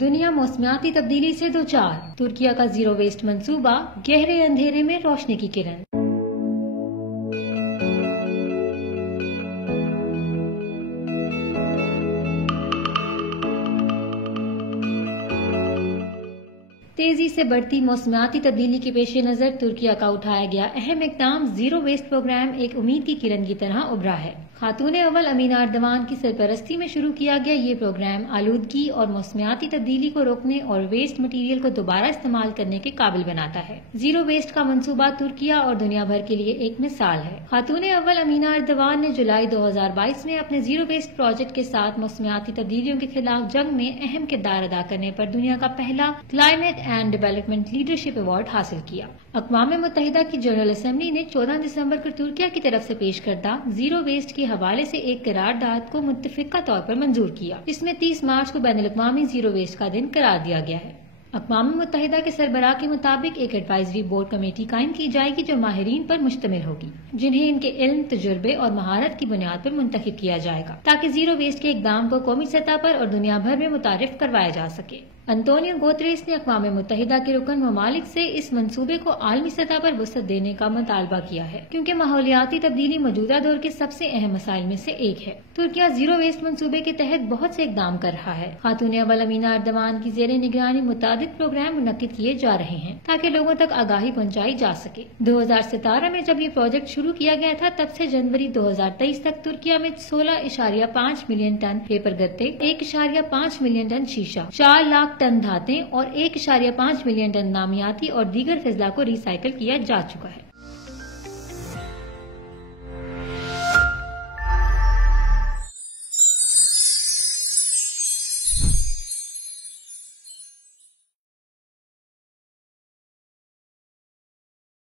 دنیا موسمیاتی تبدیلی سے دوچار، ترکیہ کا زیرو ویسٹ منصوبہ، گہرے اندھیرے میں روشنی کی کرن۔ تیزی سے بڑھتی موسمیاتی تبدیلی کے پیش نظر ترکیہ کا اٹھایا گیا اہم اقدام زیرو ویسٹ پروگرام ایک امید کی کرن کی طرح ابھرا ہے۔ خاتون اول امینا اردوان کی سرپرستی میں شروع کیا گیا یہ پروگرام آلودگی اور موسمیاتی تبدیلی کو روکنے اور ویسٹ مٹیریل کو دوبارہ استعمال کرنے کے قابل بناتا ہے۔ زیرو ویسٹ کا منصوبہ ترکیہ اور دنیا بھر کے لیے ایک مثال ہے۔ خاتون اول امینا اردوان نے جولائی 2022 میں اپنے زیرو ویسٹ پروجیکٹ کے ساتھ موسمیاتی تبدیلیوں کے خلاف جنگ میں اہم کردار ادا کرنے پر دنیا کا پہلا climate and development leadership award حاصل کیا۔ اقوام متحدہ کی جنرل اسمبلی نے 14 دسمبر کو ترکیہ کی طرف سے پیش کردہ زیرو ویسٹ کے حوالے سے ایک قرارداد کو متفقہ طور پر منظور کیا، جس میں 30 مارچ کو بین الاقوامی زیرو ویسٹ کا دن قرار دیا گیا ہے۔ اقوام متحدہ کے سربراہ کے مطابق ایک ایڈوائزری بورڈ کمیٹی قائم کی جائے گی جو ماہرین پر مشتمل ہوگی، جنہیں ان کے علم، تجربے اور مہارت کی بنیاد پر منتخب کیا جائے گا تاکہ زیرو ویسٹ کے اقدام کو قومی سطح پر اور دنیا بھر میں متعارف کروایا جا سکے۔ انطونیو گوتریس نے اقوام متحدہ کے رکن ممالک سے اس منصوبے کو عالمی سطح پر وسعت دینے کا مطالبہ کیا ہے، کیونکہ ماحولیاتی تبدیلی موجودہ دور کے سب سے اہم مسائل میں سے ایک ہے۔ ترکیہ زیرو ویسٹ منصوبے کے تحت بہت سے اقدام کر رہا ہے۔ خاتون اول امینا اردوان کی زیر نگرانی متعدد پروگرام منعقد کیے جا رہے ہیں تاکہ لوگوں تک آگاہی پہنچائی جا سکے۔ 2017 میں جب یہ پروجیکٹ شروع کیا گیا تھا، تب سے جنوری 2023 تک ترکیہ میں 16.5 ملین ٹن پیپر گتے، 1.5 ملین ٹن شیشہ، 4 لاکھ ٹن دھاتیں اور 1.5 ملین ٹن نامیاتی اور دیگر فضلہ کو ری سائیکل کیا جا چکا ہے۔